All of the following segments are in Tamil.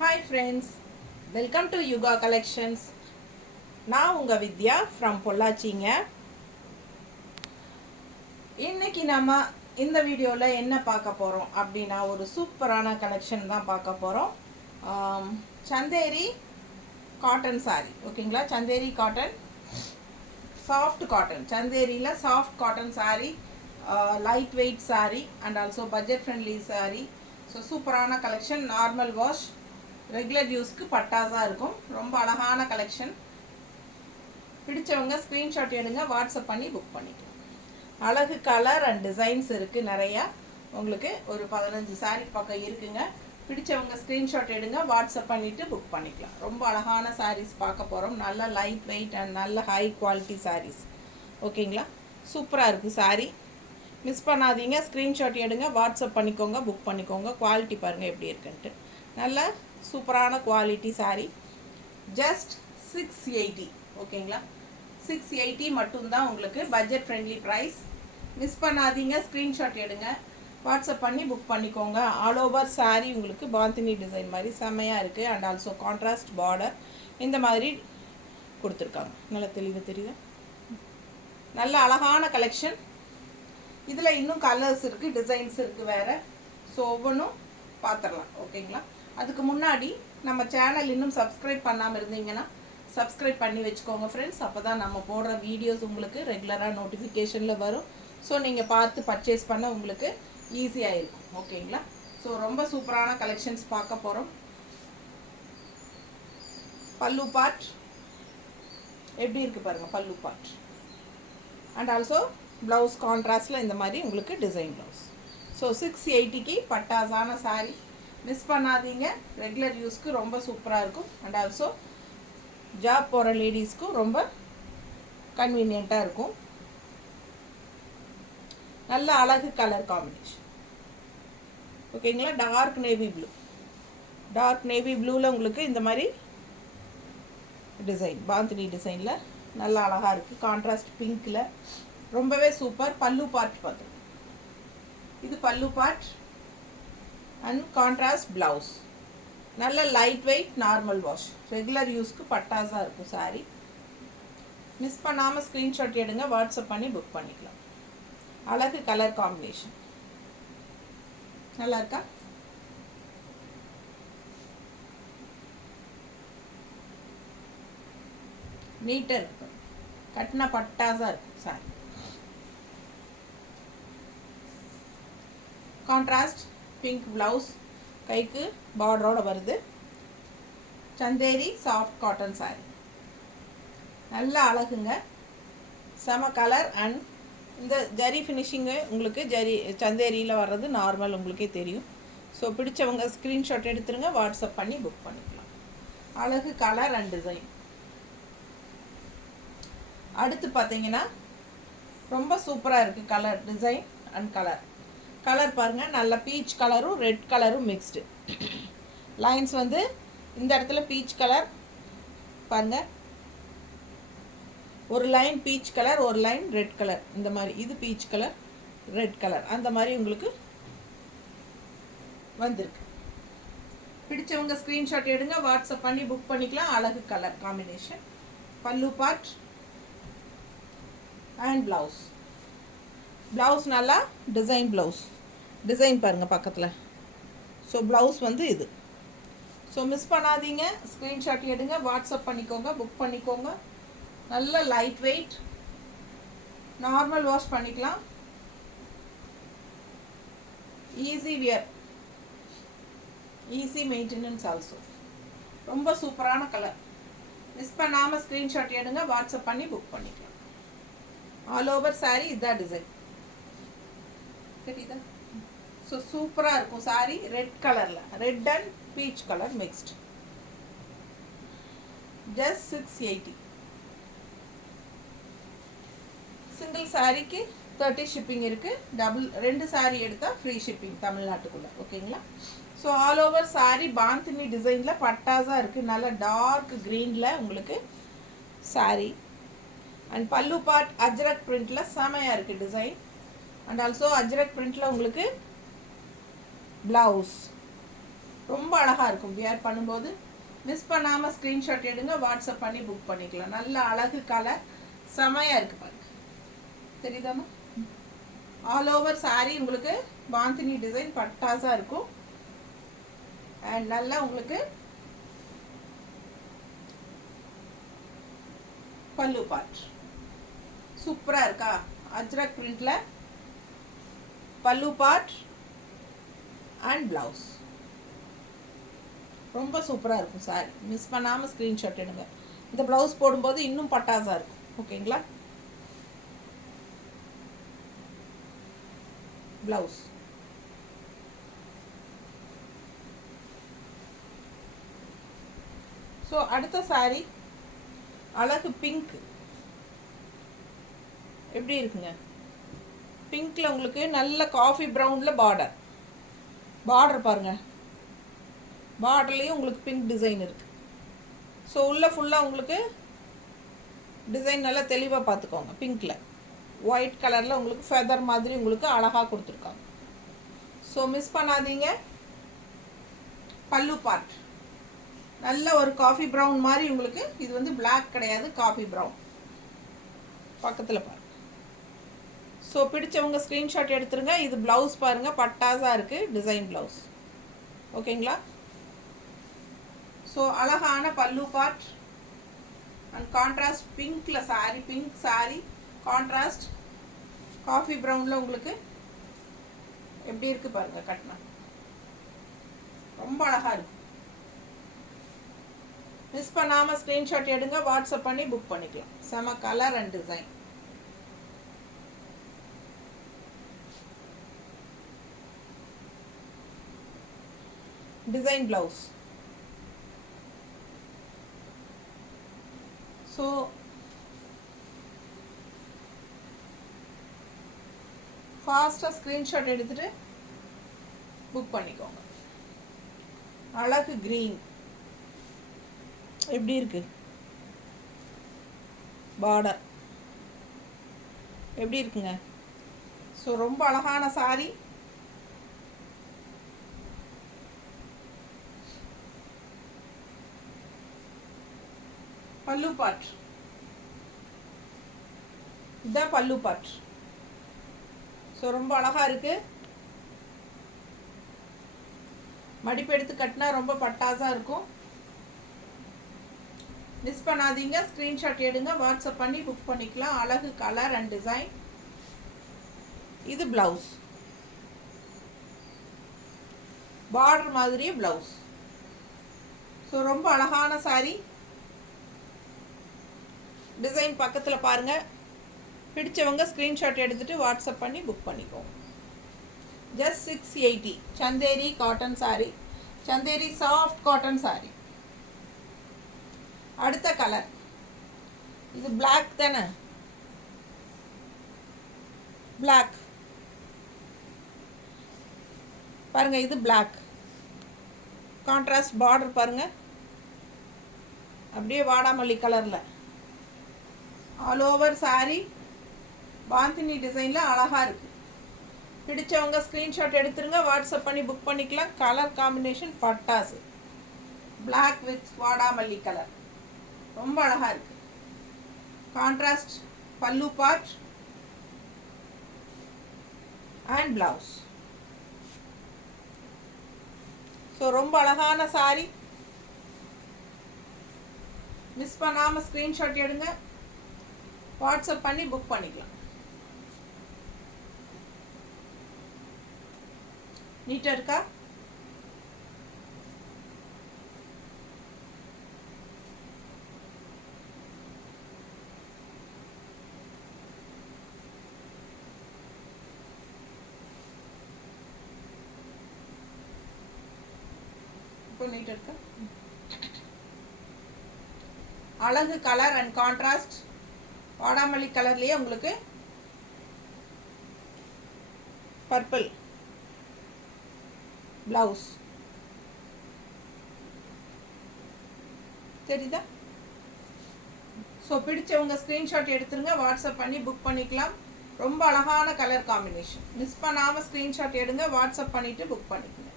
Hi friends, welcome to Yuga Collections. நான் உங்கள் வித்யா ஃப்ரம் பொள்ளாச்சிங்க. இன்னைக்கு நம்ம இந்த வீடியோவில் என்ன பார்க்க போகிறோம் அப்படின்னா ஒரு சூப்பரான கலெக்ஷன் தான் பார்க்க போகிறோம். சந்தேரி காட்டன் சாரி, ஓகேங்களா? சந்தேரி காட்டன், சாஃப்ட் காட்டன், சந்தேரியில் soft cotton sari, light weight sari and also budget friendly sari. So சூப்பரான கலெக்ஷன், நார்மல் வாஷ், ரெகுலர் யூஸ்க்கு பட்டாஸாக இருக்கும். ரொம்ப அழகான கலெக்ஷன். பிடிச்சவங்க ஸ்க்ரீன்ஷாட் எடுங்க, வாட்ஸ்அப் பண்ணி புக் பண்ணிக்கலாம். அழகு கலர் அண்ட் டிசைன்ஸ் இருக்குது நிறையா. உங்களுக்கு ஒரு 15 சாரீ பக்கம் இருக்குங்க. பிடிச்சவங்க ஸ்க்ரீன்ஷாட் எடுங்க, வாட்ஸ்அப் பண்ணிவிட்டு புக் பண்ணிக்கலாம். ரொம்ப அழகான சாரீஸ் பார்க்க போகிறோம். நல்ல லைட் வெயிட் அண்ட் நல்ல ஹை குவாலிட்டி சாரீஸ், ஓகேங்களா? சூப்பராக இருக்குது சாரீ. மிஸ் பண்ணாதீங்க, ஸ்க்ரீன்ஷாட் எடுங்க, வாட்ஸ்அப் பண்ணிக்கோங்க, புக் பண்ணிக்கோங்க. குவாலிட்டி பாருங்கள் எப்படி இருக்குன்ட்டு. நல்ல சூப்பரான குவாலிட்டி சாரீ. ஜஸ்ட் 680, ஓகேங்களா? 680 மட்டும்தான் உங்களுக்கு, பட்ஜெட் ஃப்ரெண்ட்லி ப்ரைஸ். மிஸ் பண்ணாதீங்க, ஸ்க்ரீன்ஷாட் எடுங்க, வாட்ஸ்அப் பண்ணி புக் பண்ணிக்கோங்க. ஆல் ஓவர் சாரீ உங்களுக்கு பாந்தினி டிசைன் மாதிரி செம்மையாக இருக்குது. அண்ட் ஆல்சோ கான்ட்ராஸ்ட் பார்டர் இந்த மாதிரி கொடுத்துருக்காங்க. நல்ல தெளிவு தெரியுது. நல்ல அழகான கலெக்ஷன். இதில் இன்னும் கலர்ஸ் இருக்குது, டிசைன்ஸ் இருக்குது வேறு. ஸோ ஒவ்வொன்றும் பார்த்துடலாம், ஓகேங்களா? அதுக்கு முன்னாடி நம்ம சேனல் இன்னும் சப்ஸ்கிரைப் பண்ணாமல் இருந்தீங்கன்னா சப்ஸ்கிரைப் பண்ணி வச்சுக்கோங்க ஃப்ரெண்ட்ஸ். அப்போ தான் நம்ம போடுற வீடியோஸ் உங்களுக்கு ரெகுலராக நோட்டிஃபிகேஷனில் வரும். ஸோ நீங்கள் பார்த்து பர்ச்சேஸ் பண்ண உங்களுக்கு ஈஸியாக இருக்கும், ஓகேங்களா? ஸோ ரொம்ப சூப்பரான கலெக்ஷன்ஸ் பார்க்க போகிறோம். பல்லு பார்ட் எப்படி இருக்குது பாருங்கள், pallu part. And also blouse கான்ட்ராஸ்டில் இந்த மாதிரி உங்களுக்கு டிசைன் ப்ளவுஸ். ஸோ 680க்கு பட்டாசான சாரீ. மிஸ் பண்ணாதீங்க, ரெகுலர் யூஸ்க்கு ரொம்ப சூப்பராக இருக்கும். அண்ட் ஆல்சோ ஜாப் போகிற லேடிஸ்க்கும் ரொம்ப கன்வீனியண்ட்டாக இருக்கும். நல்ல அழகு கலர் காம்பினேஷன், ஓகேங்களா? Dark navy blue, dark navy ப்ளூவில் உங்களுக்கு இந்த மாதிரி டிசைன், பாந்தினி டிசைனில் நல்ல அழகாக இருக்குது. கான்ட்ராஸ்ட் பிங்க்கில் ரொம்பவே சூப்பர். பல்லு பார்ட் பார்த்து, இது pallu part and contrast blouse. நல்ல light weight normal wash, regular யூஸ்க்கு பட்டாஸாக இருக்கும் சாரீ. மிஸ் பண்ணாமல் ஸ்க்ரீன்ஷாட் எடுங்க, வாட்ஸ்அப் பண்ணி புக் பண்ணிக்கலாம். அழகு கலர் காம்பினேஷன் நல்லா இருக்கா? நீட்டாக இருக்கு, கட்டின பட்டாஸாக இருக்கும் சாரி. கான்ட்ராஸ்ட் பிங்க் ப்ளவுஸ், கைக்கு பார்டரோட வருது. சந்தேரி சாஃப்ட் காட்டன் சாரி, நல்ல அழகுங்க, செம கலர். அண்ட் இந்த ஜரி ஃபினிஷிங்கு உங்களுக்கு ஜரி சந்தேரியில் வர்றது நார்மல், உங்களுக்கே தெரியும். ஸோ பிடிச்சவங்க ஸ்க்ரீன்ஷாட் எடுத்துருங்க, வாட்ஸ்அப் பண்ணி புக் பண்ணிக்கலாம். அழகு கலர் அண்ட் டிசைன். அடுத்து பார்த்தீங்கன்னா ரொம்ப சூப்பராக இருக்குது colour, design and colour. Colour பாருங்கள், நல்ல பீச் கலரும் ரெட் கலரும் மிக்ஸ்டு. லைன்ஸ் வந்து இந்த இடத்துல பீச் கலர் பாருங்கள், ஒரு லைன் பீச் கலர், ஒரு லைன் ரெட் கலர், இந்த மாதிரி. இது பீச் கலர், ரெட் கலர், அந்த மாதிரி உங்களுக்கு வந்திருக்கு. பிடிச்சவங்க ஸ்க்ரீன்ஷாட் எடுங்க, வாட்ஸ்அப் பண்ணி புக் பண்ணிக்கலாம். அழகு கலர் காம்பினேஷன். பல்லு பார்ட் அண்ட் ப்ளவுஸ். ப்ளவுஸ் நல்லா டிசைன் ப்ளவுஸ், டிசைன் பாருங்கள் பக்கத்தில். ஸோ ப்ளவுஸ் வந்து இது. ஸோ மிஸ் பண்ணாதீங்க, ஸ்க்ரீன்ஷாட் எடுங்க, வாட்ஸ்அப் பண்ணிக்கோங்க, புக் பண்ணிக்கோங்க. நல்ல லைட் வெயிட், நார்மல் வாஷ் பண்ணிக்கலாம், easy wear, easy maintenance also. ரொம்ப சூப்பரான கலர். மிஸ் பண்ணாமல் ஸ்க்ரீன்ஷாட் எடுங்க, வாட்ஸ்அப் பண்ணி புக் பண்ணிக்கலாம். ஆல் ஓவர் சாரீ இதான் டிசைன் தெரியுதா? ஸோ சூப்பராக இருக்கும் சாரீ. ரெட் கலரில், red and peach colour mixed. Just 680. Single சாரீக்கு 30 ஷிப்பிங் இருக்குது. டபுள் 2 சாரீ எடுத்தால் ஃப்ரீ ஷிப்பிங் தமிழ்நாட்டுக்குள்ளே, ஓகேங்களா? So all over sari bandhani டிசைனில் பட்டாஸாக இருக்குது. நல்ல டார்க் க்ரீனில் உங்களுக்கு சாரீ. அண்ட் பல்லு பார்ட் அஜ்ரக் பிரிண்டில் செமையாக இருக்குது டிசைன். அண்ட் ஆல்சோ அஜ்ரக் பிரிண்டில் உங்களுக்கு ப்ளவுஸ் ரொம்ப அழகாக இருக்கும் வியர் பண்ணும்போது. மிஸ் பண்ணாமல் ஸ்க்ரீன்ஷாட் எடுங்க, வாட்ஸ்அப் பண்ணி புக் பண்ணிக்கலாம். நல்ல அழகு கலர், செமையாக இருக்குது பாருங்க. தெரியுதாம்மா? ஆல் ஓவர் சாரீ உங்களுக்கு பாந்தினி டிசைன் பட்டாஸாக இருக்கும். அண்ட் நல்லா உங்களுக்கு பல்லு பார்ட் சூப்பராக இருக்கா? அஜ்ரக் பிரிண்டில் பல்லு பார்ட் அண்ட் ப்ளவுஸ் ரொம்ப சூப்பராக இருக்கும் சாரி. மிஸ் பண்ணாமல் ஸ்க்ரீன்ஷாட் எடுங்க. இந்த ப்ளவுஸ் போடும்போது இன்னும் பட்டாஸாக இருக்கும். ஓகேங்களா? ப்ளவுஸ் ஸோ அடுத்த சாரி அழகு பிங்க். எப்படி இருக்குங்க? பிங்க்கில் உங்களுக்கு நல்ல காஃபி ப்ரௌனில் பார்டர் பாருங்கள். பார்டர்லேயும் உங்களுக்கு பிங்க் டிசைன் இருக்குது. ஸோ உள்ளே ஃபுல்லாக உங்களுக்கு டிசைன் நல்லா தெளிவாக பார்த்துக்கோங்க. பிங்க்கில் ஒயிட் கலரில் உங்களுக்கு ஃபெதர் மாதிரி உங்களுக்கு அழகாக கொடுத்துருக்காங்க. ஸோ மிஸ் பண்ணாதீங்க. பல்லு பார்ட் நல்ல ஒரு காஃபி ப்ரௌன் மாதிரி உங்களுக்கு. இது வந்து பிளாக் கிடையாது, காஃபி ப்ரௌன். பக்கத்தில் பாருங்கள். ஸோ பிடிச்சவங்க ஸ்க்ரீன்ஷாட் எடுத்துருங்க. இது ப்ளவுஸ் பாருங்கள், பட்டாஸாக இருக்குது டிசைன் ப்ளவுஸ். ஓகேங்களா? ஸோ அழகான பல்லு பார்ட் அண்ட் கான்ட்ராஸ்ட் பிங்க்கில் sari, pink sari contrast coffee ப்ரௌனில் உங்களுக்கு எப்படி இருக்குது பாருங்கள். கட்டினா ரொம்ப அழகாக இருக்குது. மிஸ் பண்ணாமல் ஸ்க்ரீன்ஷாட் எடுங்க, வாட்ஸ்அப் பண்ணி புக் பண்ணிக்கலாம். செம colour and design. Design blouse. So ஃபாஸ்ட்டாக ஸ்க்ரீன்ஷாட் எடுத்துகிட்டு புக் பண்ணிக்கோங்க. அழகு க்ரீன் எப்படி இருக்கு? பார்டர் எப்படி இருக்குங்க? ஸோ ரொம்ப அழகான சாரி. பல்லு பார்ட் இதுதான் பல்லு பார்ட். ஸோ ரொம்ப அழகாக இருக்குது. மடிப்பு எடுத்து கட்டினா ரொம்ப பட்டாஸாக இருக்கும். மிஸ் பண்ணாதீங்க. ஸ்க்ரீன்ஷாட் எடுங்க, வாட்ஸ்அப் பண்ணி புக் பண்ணிக்கலாம். அழகு கலர் அண்ட் டிசைன். இது ப்ளவுஸ் பார்டர் மாதிரியே ப்ளவுஸ். ஸோ ரொம்ப அழகான சாரி. டிசைன் பக்கத்தில் பாருங்கள். பிடிச்சவங்க ஸ்க்ரீன்ஷாட் எடுத்துகிட்டு வாட்ஸ்அப் பண்ணி புக் பண்ணிக்கோங்க. Just 680 Chanderi cotton sorry. Chanderi soft cotton sorry. அடுத்த கலர் இது பிளாக் தானே? பிளாக் பாருங்க. இது பிளாக் கான்ட்ராஸ்ட் பார்டர் பாருங்க. அப்படியே வாடாமல்லி கலரில் ஆல் ஓவர் சாரி பாந்தினி டிசைனில் அழகாக இருக்குது. பிடிச்சவங்க ஸ்க்ரீன்ஷாட் எடுத்துருங்க, வாட்ஸ்அப் பண்ணி புக் பண்ணிக்கலாம். கலர் காம்பினேஷன் பட்டாசு. பிளாக் வித் வாடாமல்லி கலர் ரொம்ப அழகாக இருக்குது. கான்ட்ராஸ்ட் பல்லு பார்ட் அண்ட் ப்ளவுஸ். ஸோ ரொம்ப அழகான சாரி. மிஸ் பண்ணாமல் ஸ்க்ரீன்ஷாட் எடுங்க, வாட்ஸ்அப் பண்ணி புக் பண்ணிக்கலாம். நீட்டாக இருக்கா? இப்போ நீட்டாக இருக்கா? அழகு கலர் அண்ட் கான்ட்ராஸ்ட் வாடாமல்லி கலர்லேயே உங்களுக்கு பர்பிள் ப்ளவுஸ் தெரியுதா? ஸோ பிடிச்சவங்க ஸ்க்ரீன்ஷாட் எடுத்துருங்க, வாட்ஸ்அப் பண்ணி புக் பண்ணிக்கலாம். ரொம்ப அழகான கலர் காம்பினேஷன். மிஸ் பண்ணாமல் ஸ்க்ரீன்ஷாட் எடுங்க, வாட்ஸ்அப் பண்ணிவிட்டு புக் பண்ணிக்கோங்க.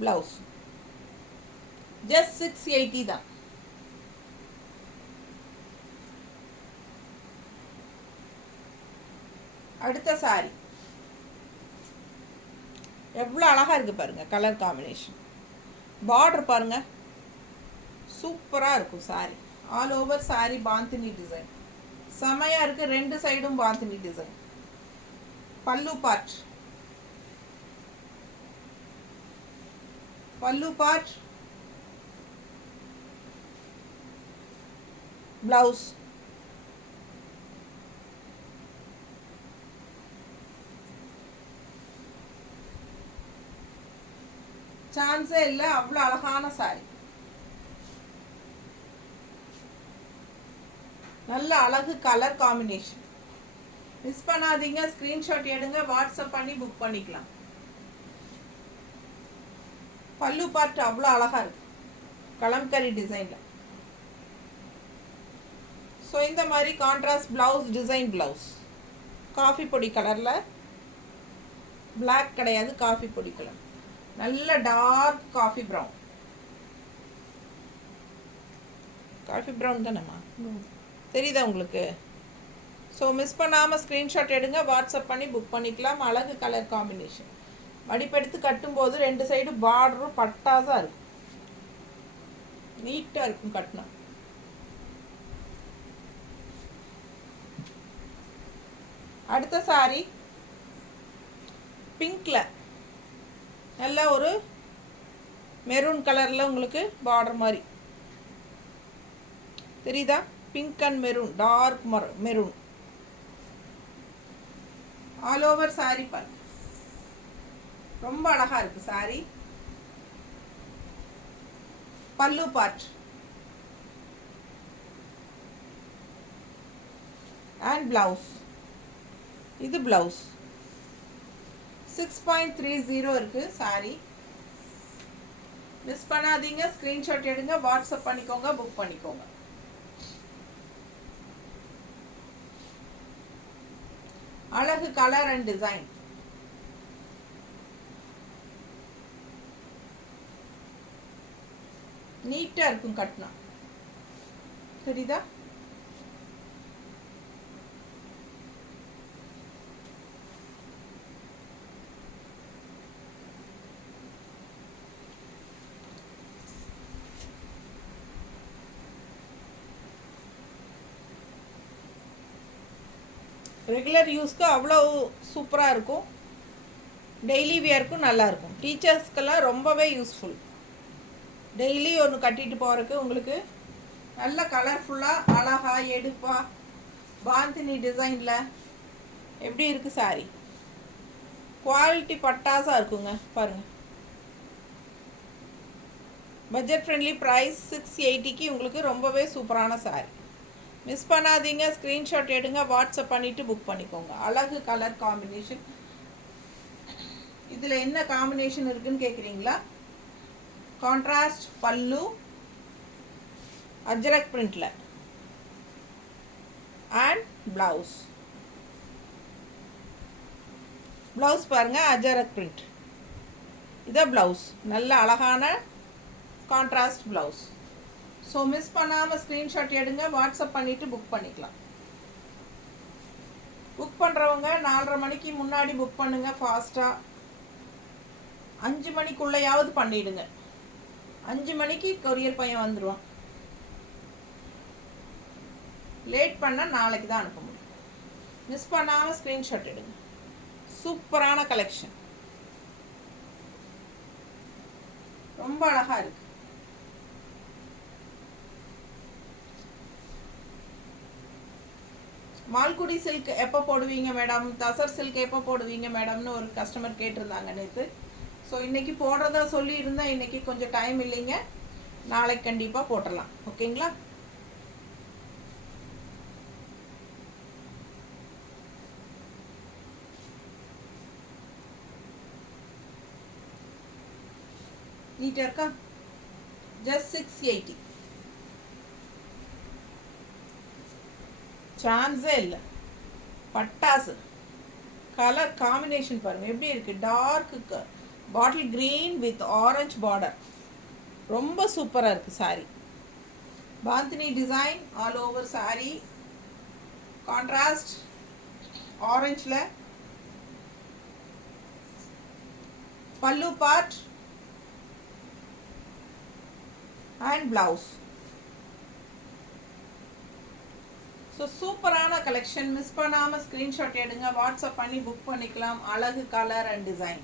ப்ளவுஸ் ஜஸ்ட் 680 தான். அடுத்த சாரி எவ்வளோ அழகாக இருக்குது பாருங்கள், கலர் காம்பினேஷன். பார்டர் பாருங்கள், சூப்பராக இருக்கும் sorry. All over sari bandhani design செமையாக இருக்குது. ரெண்டு சைடும் பாந்தினி டிசைன். பல்லு பார்ட், ப்ளவுஸ். சான்ஸே இல்லை, அவ்வளோ அழகான சாரி. நல்ல அழகு கலர் காம்பினேஷன். மிஸ் பண்ணாதீங்க, ஸ்க்ரீன்ஷாட் எடுங்க, வாட்ஸ்அப் பண்ணி புக் பண்ணிக்கலாம். பல்லு பார்ட் அவ்வளோ அழகாக இருக்கு, கலம்கரி டிசைனில். ஸோ இந்த மாதிரி contrast blouse, design blouse. Coffee பொடி கலரில், பிளாக் கிடையாது, காஃபி பொடி கலர். நல்ல dark coffee brown. Coffee brown தானேம்மா, தெரியுதா உங்களுக்கு? ஸோ மிஸ் பண்ணாமல் ஸ்க்ரீன்ஷாட் எடுங்க, வாட்ஸ்அப் பண்ணி புக் பண்ணிக்கலாம். அழகு கலர் காம்பினேஷன். மடிப்பெடுத்து கட்டும்போது ரெண்டு சைடு பார்டரும் பட்டாசாக இருக்கும், நீட்டாக இருக்கும் கட்டினா. அடுத்த சாரி பிங்க்கில் நல்ல ஒரு மெரூன் கலரில் உங்களுக்கு பார்டர் மாதிரி தெரியுதா? Pink and maroon, dark maroon. All over sari பாருங்க, ரொம்ப அழகாக இருக்குது sari. Pallu part and blouse. இது ப்ளவுஸ். 6.30 இருக்குது சாரி. மிஸ் பண்ணாதீங்க, ஸ்க்ரீன்ஷாட் எடுங்க, வாட்ஸ்அப் பண்ணிக்கோங்க, புக் பண்ணிக்கோங்க. அழகு கலர் அண்ட் டிசைன். நீட்டா இருக்கும் கட்டினா, தெரியுதா? ரெகுலர் யூஸ்க்கு அவ்வளோ சூப்பராக இருக்கும், டெய்லி வியர்க்கும் நல்லாயிருக்கும். டீச்சர்ஸ்க்கெல்லாம் ரொம்பவே யூஸ்ஃபுல். டெய்லி ஒன்று கட்டிட்டு போகிறதுக்கு உங்களுக்கு நல்ல கலர்ஃபுல்லாக அழகாக எடுப்பாக பாந்தினி டிசைனில் எப்படி இருக்குது சாரி. குவாலிட்டி பட்டாசாக இருக்குங்க பாருங்கள். பட்ஜெட் ஃப்ரெண்ட்லி ப்ரைஸ் 680க்கு உங்களுக்கு ரொம்பவே சூப்பரான சாரி. மிஸ் பண்ணாதீங்க, ஸ்க்ரீன்ஷாட் எடுங்க, வாட்ஸ்அப் பண்ணிவிட்டு புக் பண்ணிக்கோங்க. அழகு கலர் காம்பினேஷன். இதில் என்ன காம்பினேஷன் இருக்குதுன்னு கேட்குறீங்களா? கான்ட்ராஸ்ட் பல்லு, அஜ்ரக் பிரிண்டில் அண்ட் ப்ளவுஸ். ப்ளவுஸ் பாருங்கள், அஜ்ரக் பிரிண்ட். இதான் ப்ளவுஸ். நல்ல அழகான கான்ட்ராஸ்ட் ப்ளவுஸ். ஸோ மிஸ் பண்ணாமல் ஸ்க்ரீன்ஷாட் எடுங்க, வாட்ஸ்அப் பண்ணிவிட்டு புக் பண்ணிக்கலாம். புக் பண்ணுறவங்க 4:30 மணிக்கு முன்னாடி புக் பண்ணுங்கள் ஃபாஸ்ட்டாக. 5 மணிக்குள்ளேயாவது பண்ணிவிடுங்க. 5 மணிக்கு கொரியர் பையன் வந்துடுவான். லேட் பண்ணால் நாளைக்கு தான் அனுப்ப முடியும். மிஸ் பண்ணாமல் ஸ்க்ரீன்ஷாட் எடுங்க. சூப்பரான கலெக்ஷன், ரொம்ப அழகாக இருக்குது. மால்குடி சில்க் எப்போ போடுவீங்க மேடம், தசர் சில்க் எப்போ போடுவீங்க மேடம்னு ஒரு கஸ்டமர் கேட்டிருந்தாங்க நேற்று. ஸோ இன்றைக்கி போடுறதா சொல்லியிருந்தேன். இன்றைக்கி கொஞ்சம் டைம் இல்லைங்க, நாளைக்கு கண்டிப்பாக போட்டுடலாம். ஓகேங்களா? நீட்டாக இருக்கா? ஜஸ்ட் 680. சான்ஸே இல்லை. பட்டாசு கலர் காம்பினேஷன் பாருங்கள் எப்படி இருக்குது. Dark bottle green with orange border, ரொம்ப சூப்பராக இருக்குது sari. Bandhani design all over sari, contrast ஆரஞ்சில். Pallu part and blouse. So சூப்பரான கலெக்ஷன். மிஸ் பண்ணாமல் ஸ்க்ரீன்ஷாட் எடுங்க, வாட்ஸ்அப் பண்ணி புக் பண்ணிக்கலாம். அழகு colour and design.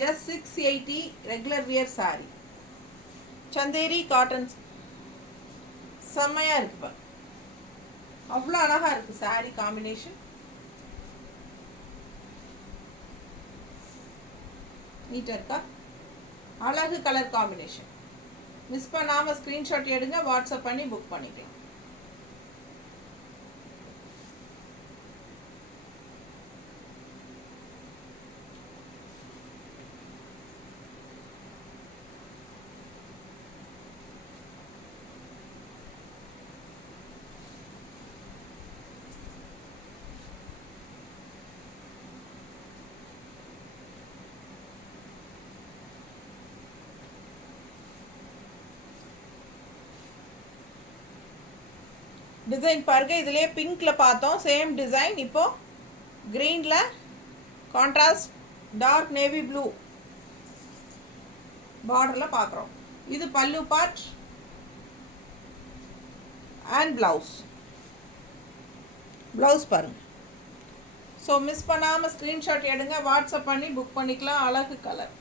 Just 680 regular wear sari. Chanderi cotton செம்மையாக இருக்குப்பா, அவ்வளோ அழகாக இருக்குது சாரி காம்பினேஷன். நீட்டாக இருக்கா, அழகு கலர் காம்பினேஷன். மிஸ் பண்ணாமல் ஸ்க்ரீன்ஷாட் எடுங்க, வாட்ஸ்அப் பண்ணி புக் பண்ணிக்கலாம். டிசைன் பாருங்க, இதுலேயே பிங்க்கில் பார்த்தோம் சேம் டிசைன், இப்போது க்ரீனில் கான்ட்ராஸ்ட் டார்க் நேவி ப்ளூ பார்டரில் பார்க்குறோம். இது பல்லு பார்ட் அண்ட் ப்ளவுஸ் பாருங்கள். ஸோ மிஸ் பண்ணாமல் ஸ்க்ரீன்ஷாட் எடுங்க, வாட்ஸ்அப் பண்ணி புக் பண்ணிக்கலாம். அழகு கலர்.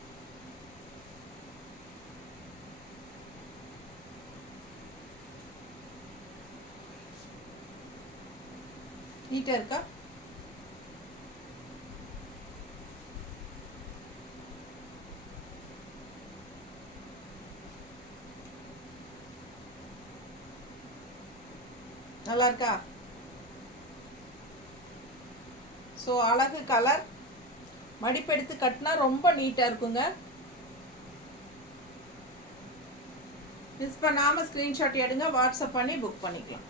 நீட்டாக இருக்கா, நல்லா இருக்கா. ஸோ அழகு கலர், மடிப்பெடுத்து கட்டினா ரொம்ப நீட்டாக இருக்குங்க. மிஸ் பண்ணாமல் ஸ்க்ரீன்ஷாட் எடுங்க, வாட்ஸ்அப் பண்ணி புக் பண்ணிக்கலாம்.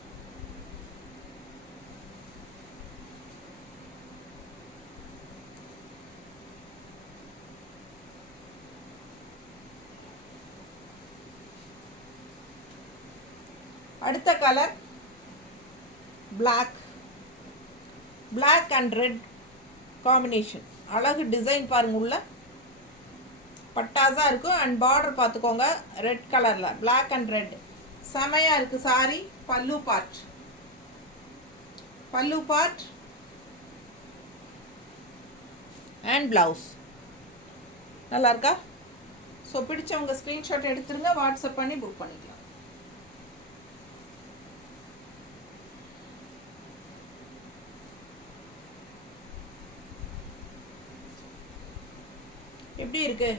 அடுத்த colour black and red combination. அழகு டிசைன் பாருங்க, உள்ள பட்டாஸாக இருக்கும் அண்ட் பார்டர் பார்த்துக்கோங்க ரெட் கலரில், பிளாக் அண்ட் ரெட் செமையாக இருக்குது sari. Pallu part and blouse நல்லா இருக்கா. ஸோ பிடிச்சவங்க ஸ்க்ரீன்ஷாட் எடுத்துருங்க, வாட்ஸ்அப் பண்ணி புக் பண்ணிக்கலாம். எப்படி இருக்கு,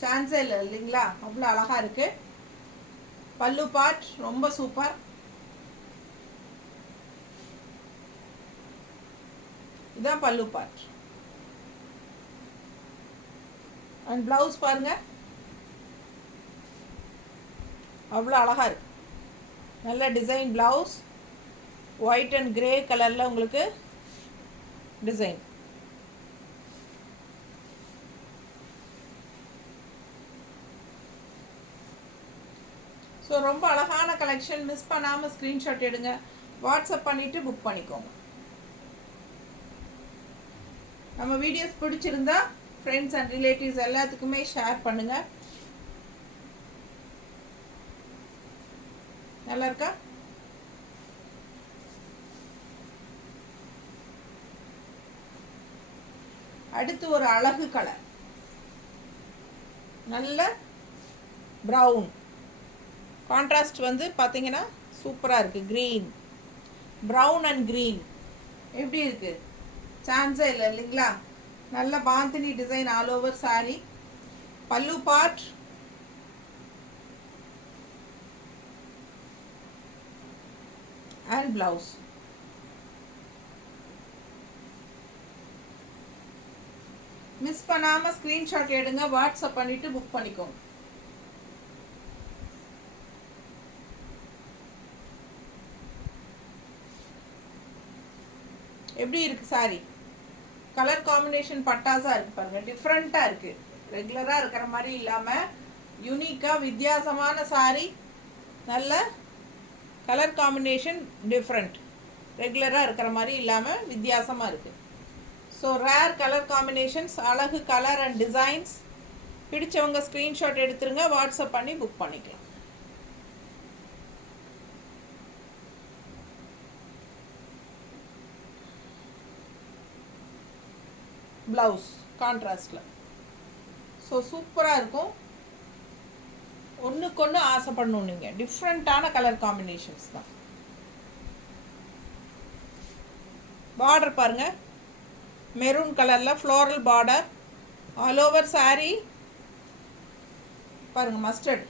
சான்ஸே இல்லை இல்லைங்களா, அவ்வளோ அழகா இருக்கு. பல்லு பார்ட் ரொம்ப சூப்பர். இதான் பல்லு பார்ட் அண்ட் பிளவுஸ் பாருங்க, அவ்வளோ அழகா இருக்கு. நல்ல design blouse, white and grey கலரில் உங்களுக்கு டிசைன். ஸோ ரொம்ப அழகான கலெக்ஷன். மிஸ் பண்ணாமல் ஸ்க்ரீன்ஷாட் எடுங்க, வாட்ஸ்அப் பண்ணிவிட்டு புக் பண்ணிக்கோங்க. நம்ம வீடியோஸ் பிடிச்சிருந்தா ஃப்ரெண்ட்ஸ் அண்ட் ரிலேட்டிவ்ஸ் எல்லாத்துக்குமே ஷேர் பண்ணுங்கள். நல்லா இருக்கா, அடுத்து ஒரு அழகு கலர், நல்ல ப்ரௌன் கான்ட்ராஸ்ட் வந்து பார்த்தீங்கன்னா சூப்பராக இருக்குது. க்ரீன், ப்ரௌன் அண்ட் க்ரீன் எப்படி இருக்குது, சான்ஸே இல்லை இல்லைங்களா. நல்ல bandhani design all over sorry. Pallu part and blouse. Miss பண்ணாமல் ஸ்க்ரீன்ஷாட் எடுங்க, வாட்ஸ்அப் பண்ணிவிட்டு புக் பண்ணிக்கோங்க. எப்படி இருக்குது சாரி? கலர் காம்பினேஷன் பட்டாஸாக இருக்குது பாருங்கள், டிஃப்ரெண்ட்டாக இருக்குது. ரெகுலராக இருக்கிற மாதிரி இல்லாமல் யூனிக்காக வித்தியாசமான சாரி. நல்ல கலர் காம்பினேஷன் டிஃப்ரெண்ட், ரெகுலராக இருக்கிற மாதிரி இல்லாமல் வித்தியாசமாக இருக்குது. ஸோ ரேர் கலர் காம்பினேஷன்ஸ், அழகு கலர் அண்ட் டிசைன்ஸ். பிடிச்சவங்க ஸ்க்ரீன்ஷாட் எடுத்துருங்க, வாட்ஸ்அப் பண்ணி புக் பண்ணிக்கலாம். ப்ளவுஸ் கான்ட்ராஸ்டில். ஸோ சூப்பராக இருக்கும். ஒன்றுக்கு ஒன்று ஆசைப்படணும் நீங்கள். டிஃப்ரெண்ட்டான கலர் காம்பினேஷன்ஸ் தான். பார்டர் பாருங்கள், மெரூன் கலரில் floral border. All over sari பாருங்கள், மஸ்டர்ட்.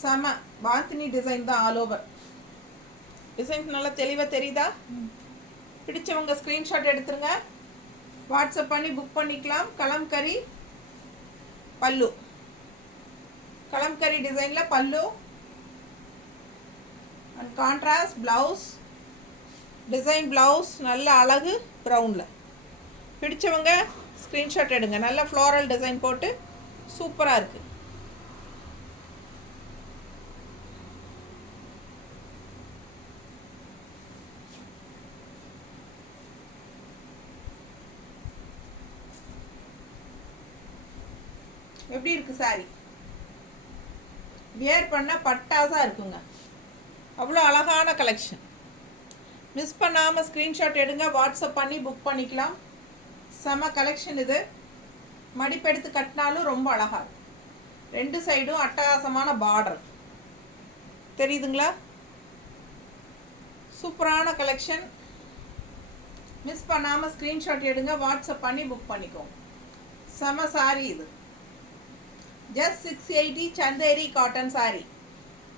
செம பாந்தினி டிசைன் தான். ஆல் ஓவர் டிசைன் நல்லா தெளிவாக தெரியுதா? பிடிச்சவங்க ஸ்க்ரீன்ஷாட் எடுத்துருங்க, வாட்ஸ்அப் பண்ணி புக் பண்ணிக்கலாம். கலம்கரி பல்லு, கலம்கரி டிசைனில் பல்லு and contrast blouse. Design blouse நல்ல அழகு ப்ரௌனில். பிடிச்சவங்க ஸ்க்ரீன்ஷாட் எடுங்க. நல்ல ஃப்ளோரல் டிசைன் போட்டு சூப்பராக இருக்குது. எப்படி இருக்குது சாரி? வியர் பண்ண பட்டாஸாக இருக்குங்க. அவ்வளோ அழகான கலெக்ஷன். மிஸ் பண்ணாமல் ஸ்க்ரீன்ஷாட் எடுங்க, வாட்ஸ்அப் பண்ணி புக் பண்ணிக்கலாம். செம கலெக்ஷன் இது. மடிப்பெடுத்து கட்டினாலும் ரொம்ப அழகாக இருக்கும். ரெண்டு சைடும் அட்டகாசமான பார்டர் தெரியுதுங்களா? சூப்பரான கலெக்ஷன். மிஸ் பண்ணாமல் ஸ்க்ரீன்ஷாட் எடுங்க, வாட்ஸ்அப் பண்ணி புக் பண்ணிக்கோங்க. செம சாரி இது. Just 680 Chanderi cotton sorry.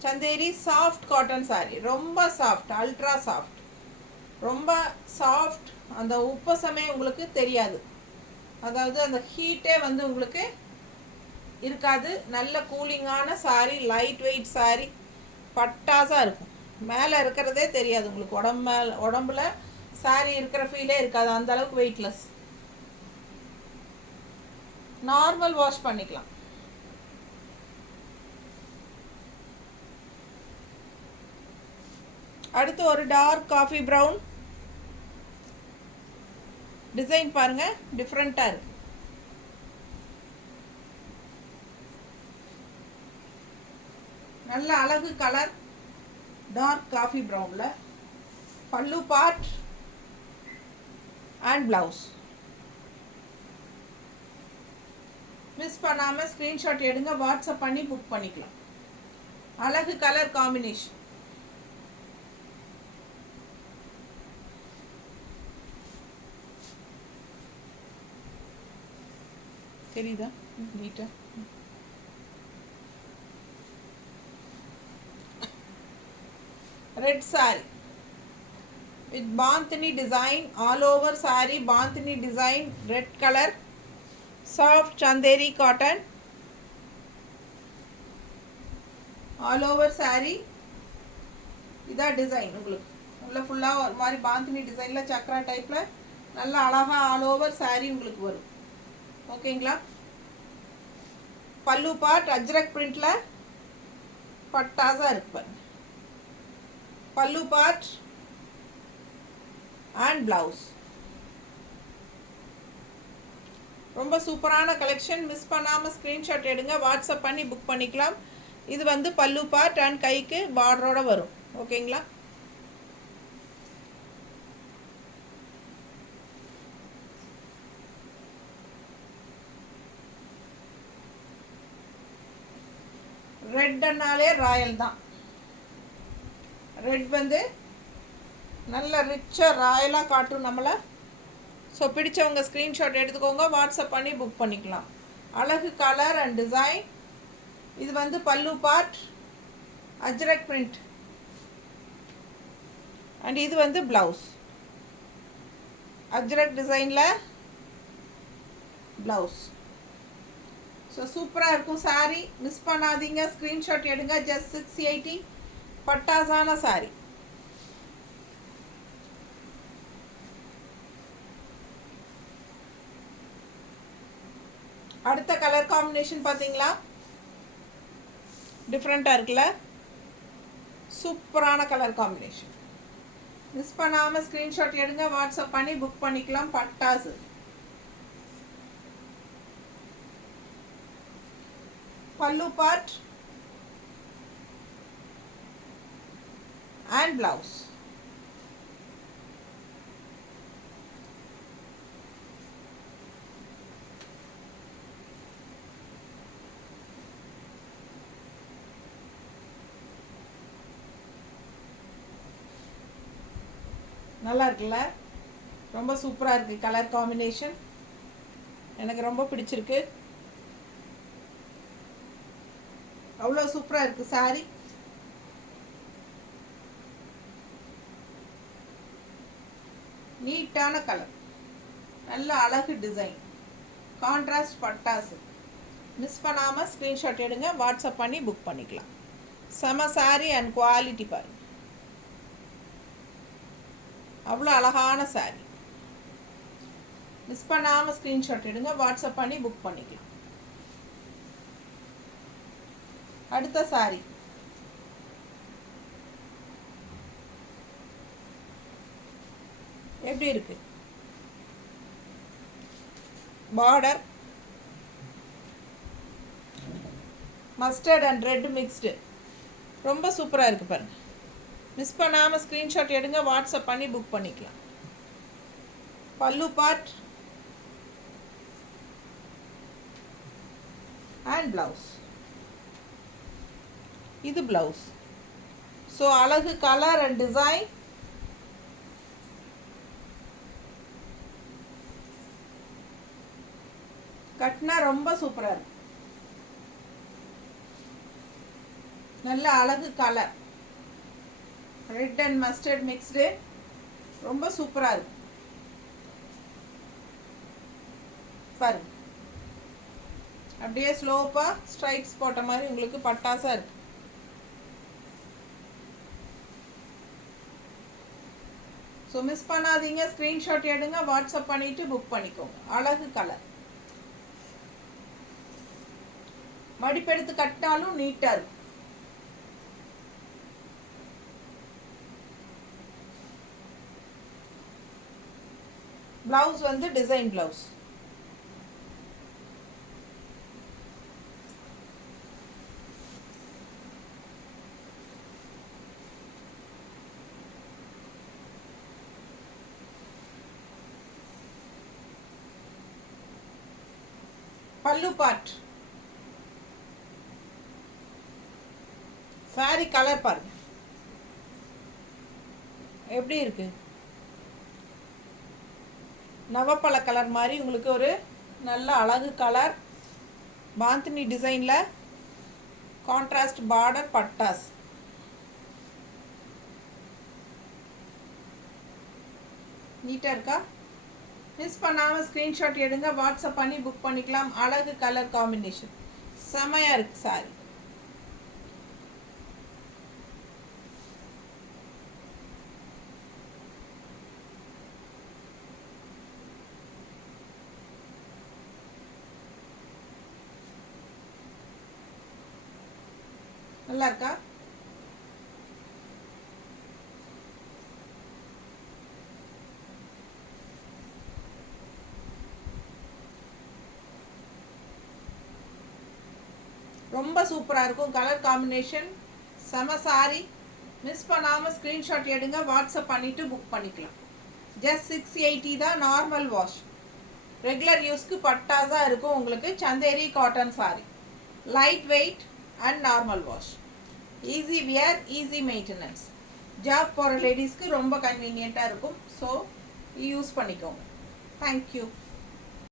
Chanderi soft cotton sorry. ரொம்ப சாஃப்ட், அல்ட்ரா சாஃப்ட், ரொம்ப சாஃப்ட். அந்த உப்பசமே உங்களுக்கு தெரியாது. அதாவது அந்த ஹீட்டே வந்து உங்களுக்கு இருக்காது. நல்ல கூலிங்கான சாரி, லைட் வெயிட் சாரி, பட்டாஸாக இருக்கும். மேலே இருக்கிறதே தெரியாது உங்களுக்கு. உடம்புல சாரி இருக்கிற ஃபீலே இருக்காது. அந்த அளவுக்கு வெயிட்லெஸ். நார்மல் வாஷ் பண்ணிக்கலாம். அடுத்து ஒரு டார்க் காஃபி ப்ரௌன் டிசைன் பாருங்க, டிஃப்ரெண்ட்டாக இருக்கு. நல்ல அழகு கலர், டார்க் காஃபி ப்ரௌனில். Pallu part and blouse. Miss பண்ணாமல் ஸ்க்ரீன்ஷாட் எடுங்க, வாட்ஸ்அப் பண்ணி புக் பண்ணிக்கலாம். அழகு கலர் காம்பினேஷன். தெரியுதா நீட்டா? Red sari with bandhani design. All over sari bandhani design. Red colour, soft Chanderi cotton. All over sari இதான் டிசைன். உங்களுக்கு உள்ள ஃபுல்லாக ஒரு மாதிரி பாந்தினி டிசைனில் சக்ரா டைப்பில் நல்ல அழகாக ஆல் ஓவர் சாரி உங்களுக்கு வரும். ஓகேங்களா? பல்லு பார்ட் அஜ்ரக் பிரிண்டில் பட்டாஸாக இருக்கு பாருங்க. பல்லு பார்ட் அண்ட் ப்ளவுஸ். ரொம்ப சூப்பரான கலெக்ஷன். மிஸ் பண்ணாமல் ஸ்க்ரீன்ஷாட் எடுங்க, வாட்ஸ்அப் பண்ணி புக் பண்ணிக்கலாம். இது வந்து பல்லு பார்ட் அண்ட் கைக்கு பார்டரோட வரும். ஓகேங்களா? ரெட்னாலே ராயல் தான். ரெட் வந்து நல்ல ரிச்சாக ராயலாக காட்டும் நம்மளை. ஸோ பிடிச்சவங்க ஸ்க்ரீன்ஷாட் எடுத்துக்கோங்க, வாட்ஸ்அப் பண்ணி புக் பண்ணிக்கலாம். அழகு கலர் அண்ட் டிசைன். இது வந்து பல்லு பார்ட் அஜ்ரக் பிரிண்ட் அண்ட் இது வந்து ப்ளவுஸ். அஜ்ரக் டிசைனில் ப்ளவுஸ். ஸோ சூப்பராக இருக்கும் சாரி. மிஸ் பண்ணாதீங்க, ஸ்க்ரீன்ஷாட் எடுங்க. ஜஸ்ட் 680 பட்டாஸான சாரி. அடுத்த கலர் காம்பினேஷன் பார்த்தீங்களா, டிஃப்ரெண்ட்டாக இருக்குல்ல, சூப்பரான கலர் காம்பினேஷன். மிஸ் பண்ணாமல் ஸ்க்ரீன்ஷாட் எடுங்க, வாட்ஸ்அப் பண்ணி புக் பண்ணிக்கலாம். பட்டாசு பல்லு பார்ட் and blouse. நல்லா இருக்குல்ல, ரொம்ப சூப்பராக இருக்குது கலர் காம்பினேஷன். எனக்கு ரொம்ப பிடிச்சிருக்கு. அவ்வளோ சூப்பராக இருக்குது சாரி. நீட்டான கலர், நல்ல அழகு டிசைன், கான்ட்ராஸ்ட் பட்டாசு. மிஸ் பண்ணாமல் ஸ்க்ரீன்ஷாட் எடுங்க, வாட்ஸ்அப் பண்ணி புக் பண்ணிக்கலாம். செம சாரி அண்ட் குவாலிட்டி பாருங்க, அவ்வளோ அழகான சாரி. மிஸ் பண்ணாமல் ஸ்க்ரீன்ஷாட் எடுங்க, வாட்ஸ்அப் பண்ணி புக் பண்ணிக்கலாம். அடுத்த சாரி எப்படி இருக்கு, border mustard and red mixed, ரொம்ப சூப்பராக இருக்குது பாருங்க. மிஸ் பண்ணாமல் ஸ்க்ரீன்ஷாட் எடுங்க, வாட்ஸ்அப் பண்ணி புக் பண்ணிக்கலாம். பல்லு பார்ட் அண்ட் ப்ளவுஸ், இது ப்ளவுஸ். ஸோ அழகு கலர் அண்ட் டிசைன். கட்டினா ரொம்ப சூப்பராக இருக்கு, நல்ல அழகு colour, red and mustard mixed, ரொம்ப சூப்பராக இருக்கு பாருங்க. அப்படியே ஸ்லோப்பாக ஸ்ட்ரைப்ஸ் போட்ட மாதிரி உங்களுக்கு பட்டாசாக இருக்கு. ஸோ மிஸ் பண்ணாதீங்க, ஸ்க்ரீன்ஷாட் எடுங்க, வாட்ஸ்அப் பண்ணிவிட்டு புக் பண்ணிக்கோங்க. அழகு கலர், மடிப்பெடுத்து கட்டினாலும் நீட்டாக இருக்கும். ப்ளவுஸ் வந்து டிசைன் ப்ளவுஸ். பல்லு பார்ட், சாரி கலர் பாருங்க எப்படி இருக்கு, நவப்பழ கலர் மாதிரி உங்களுக்கு ஒரு நல்ல அழகு கலர். பாந்தினி டிசைனில் கான்ட்ராஸ்ட் பார்டர் பட்டாஸ். நீட்டாக இருக்கா? மிஸ் பண்ணாமல் ஸ்க்ரீன்ஷாட் எடுங்க, வாட்ஸ்அப் பண்ணி புக் பண்ணிக்கலாம். அழகு கலர் காம்பினேஷன், செமையாக இருக்குது சாரி. நல்லா இருக்கா? ரொம்ப சூப்பராக இருக்கும் கலர் காம்பினேஷன், செம சாரி. மிஸ் பண்ணாமல் ஸ்க்ரீன்ஷாட் எடுங்க, வாட்ஸ்அப் பண்ணிவிட்டு புக் பண்ணிக்கலாம். ஜஸ்ட் 680 தான் நார்மல் வாஷ். ரெகுலர் யூஸ்க்கு பட்டாஸாக இருக்கும் உங்களுக்கு. Chanderi cotton sari, light wait and normal wash, easy wear, easy maintenance. Job போகிற லேடிஸ்க்கு ரொம்ப கன்வீனியண்ட்டாக இருக்கும். ஸோ யூஸ் பண்ணிக்கோங்க. தேங்க்யூ.